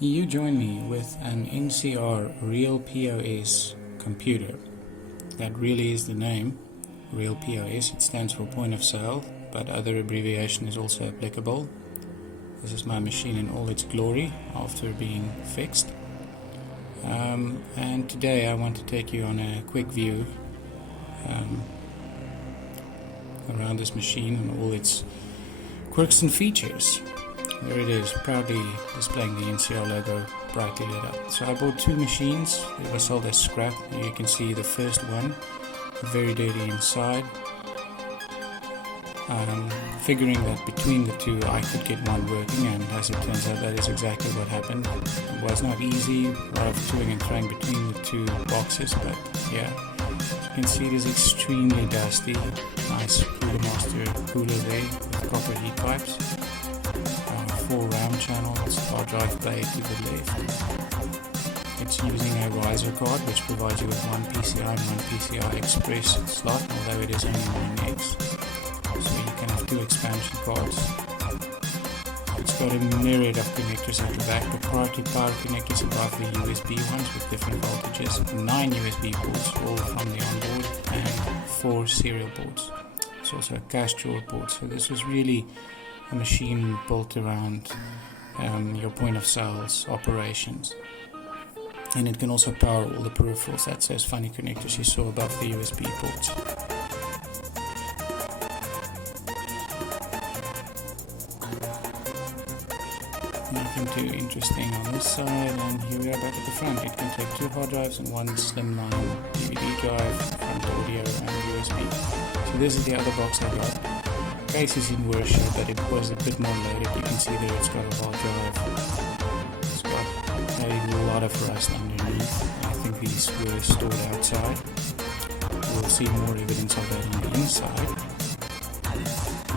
You join me with an NCR RealPOS computer. That really is the name, RealPOS. It stands for point of sale, but other abbreviation is also applicable. This is my machine in all its glory after being fixed. And today I want to take you on a quick view around this machine and all its quirks and features. There it is, proudly displaying the NCR logo brightly lit up. So I bought two machines. They were sold as scrap. You can see the first one, very dirty inside. Figuring that between the two I could get one working, and as it turns out that is exactly what happened. It was not easy, a lot of toing and throwing between the two boxes, but yeah. You can see it is extremely dusty. Nice cooler master cooler there with copper heat pipes. 4 round channels, hard drive bay to the left. It's using a riser card which provides you with one PCI and one PCI Express slot, although it is only 9X. So you can have 2 expansion cards. It's got a myriad of connectors at the back, proprietary power connectors above the USB ones with different voltages, 9 USB ports all from the onboard, and 4 serial ports. It's also a cache drawer port, so this was really a machine built around your point of sales operations. And it can also power all the peripherals. That's those funny connectors you saw above the USB ports. Nothing too interesting on this side, and here we are back at the front. It can take 2 hard drives and 1 slimline DVD drive, front audio and USB. So this is the other box I got. Case is in worse shape, but it was a bit more loaded. You can see there it's got a hard drive. It's got a lot of rust underneath. I think these were stored outside. We'll see more evidence of that on the inside.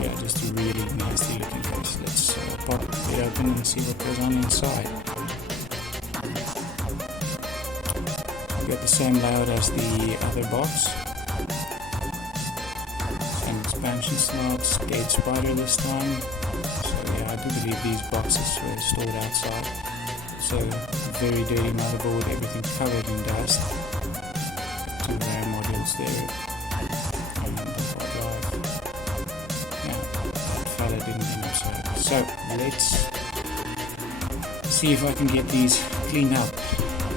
Yeah, just a really nasty looking case. Let's pop it open and see what goes on inside. We've got the same layout as the other box. Expansion slots, dead spider this time. So yeah, I do believe these boxes were stored outside. So very dirty motherboard, everything covered in dust. 2 RAM modules there. And the hard drive. Yeah, that fella didn't end up so. So let's see if I can get these cleaned up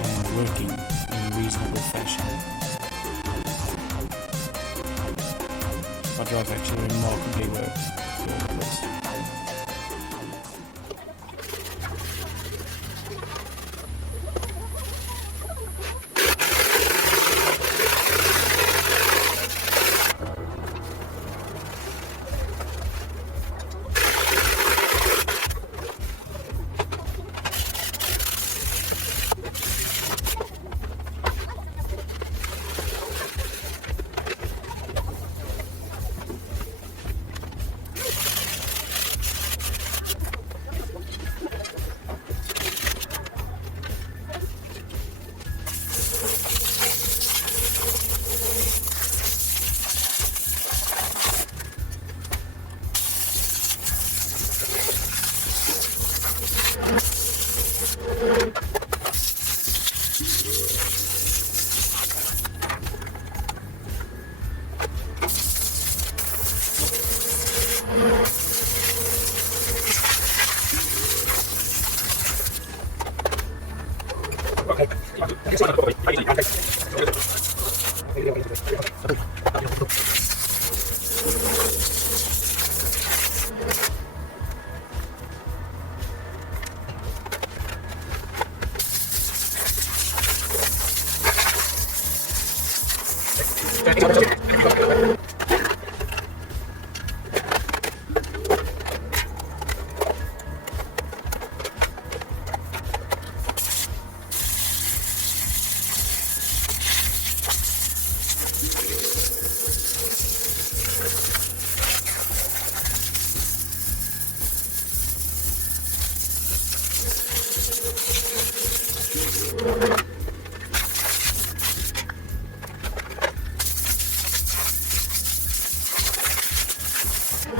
and working in reasonable fashion. Hard drive actually remarkably works for all of this.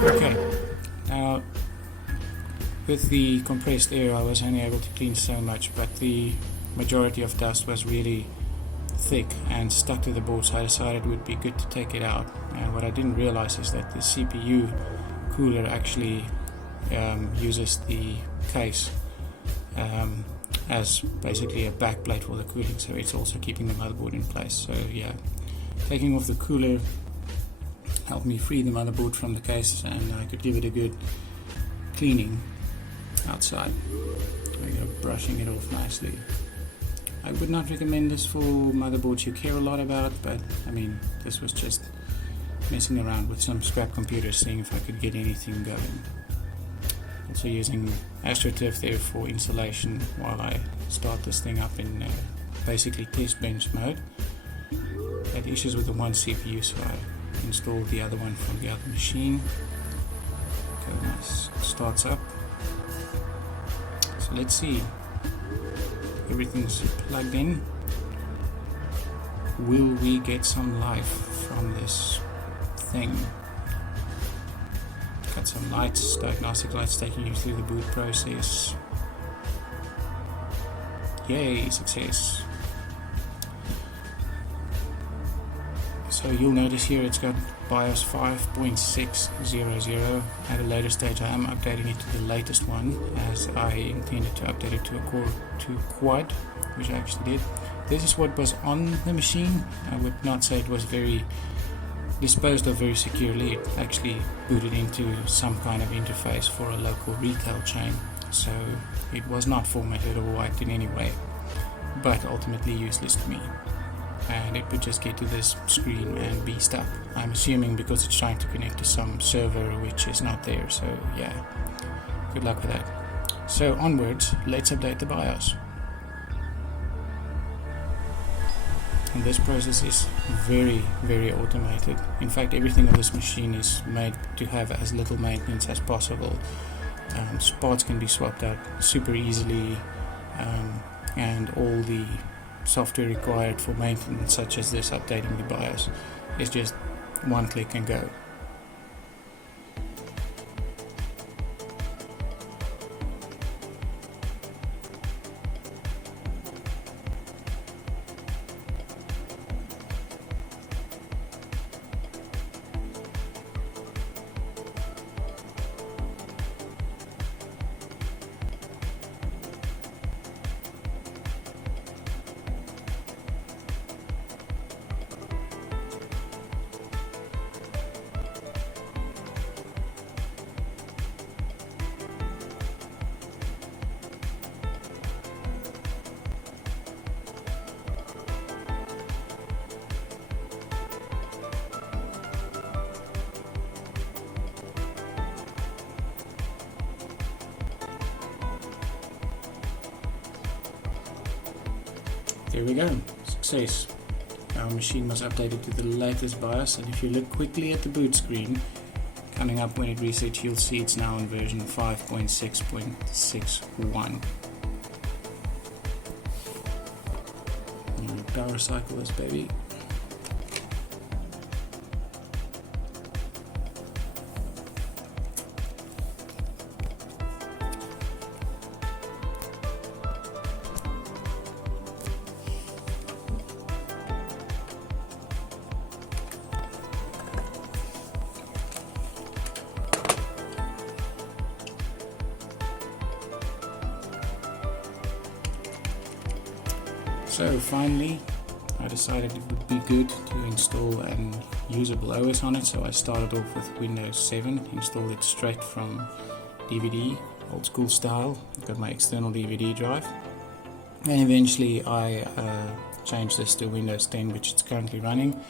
Okay, now with with the compressed air I was only able to clean so much, but the majority of dust was really thick and stuck to the board, so I decided it would be good to take it out. And what I didn't realize is that the CPU cooler actually uses the case as basically a backplate for the cooling, so it's also keeping the motherboard in place. So yeah, taking off the cooler helped me free the motherboard from the case, and I could give it a good cleaning outside. Brushing it off nicely. I would not recommend this for motherboards you care a lot about, but I mean, this was just messing around with some scrap computers, seeing if I could get anything going. Also using AstroTurf there for insulation while I start this thing up in basically test bench mode. Had issues with the one CPU, so I installed the other one from the other machine. Okay, nice. It starts up. So let's see. Everything's plugged in. Will we get some life from this thing? Got some lights, diagnostic lights taking you through the boot process. Yay, success. So you'll notice here it's got BIOS 5.600. At a later stage I am updating it to the latest one, as I intended to update it to a Core 2 Quad, which I actually did. This is what was on the machine. I would not say it was very disposed of very securely. It actually booted into some kind of interface for a local retail chain, so it was not formatted or wiped in any way, but ultimately useless to me. And it would just get to this screen and be stuck. I'm assuming because it's trying to connect to some server which is not there, so yeah, good luck with that. So onwards, let's update the BIOS. And this process is very, very automated. In fact, everything on this machine is made to have as little maintenance as possible. Spots can be swapped out super easily, and all the software required for maintenance, such as this updating the BIOS, is just one click and go. There we go, success. Our machine was updated to the latest BIOS, and if you look quickly at the boot screen, coming up when it resets, you'll see it's now in version 5.6.61. Power cycle this baby. So finally, I decided it would be good to install an usable OS on it, so I started off with Windows 7, installed it straight from DVD, old school style. Got my external DVD drive, and eventually I changed this to Windows 10, which it's currently running.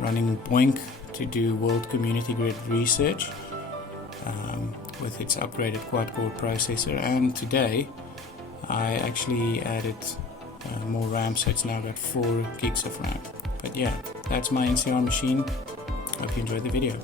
Running Boink to do World Community Grid research with its upgraded quad-core processor, and today I actually added more RAM, so it's now got 4 gigs of RAM. But yeah, that's my NCR machine. Hope you enjoyed the video.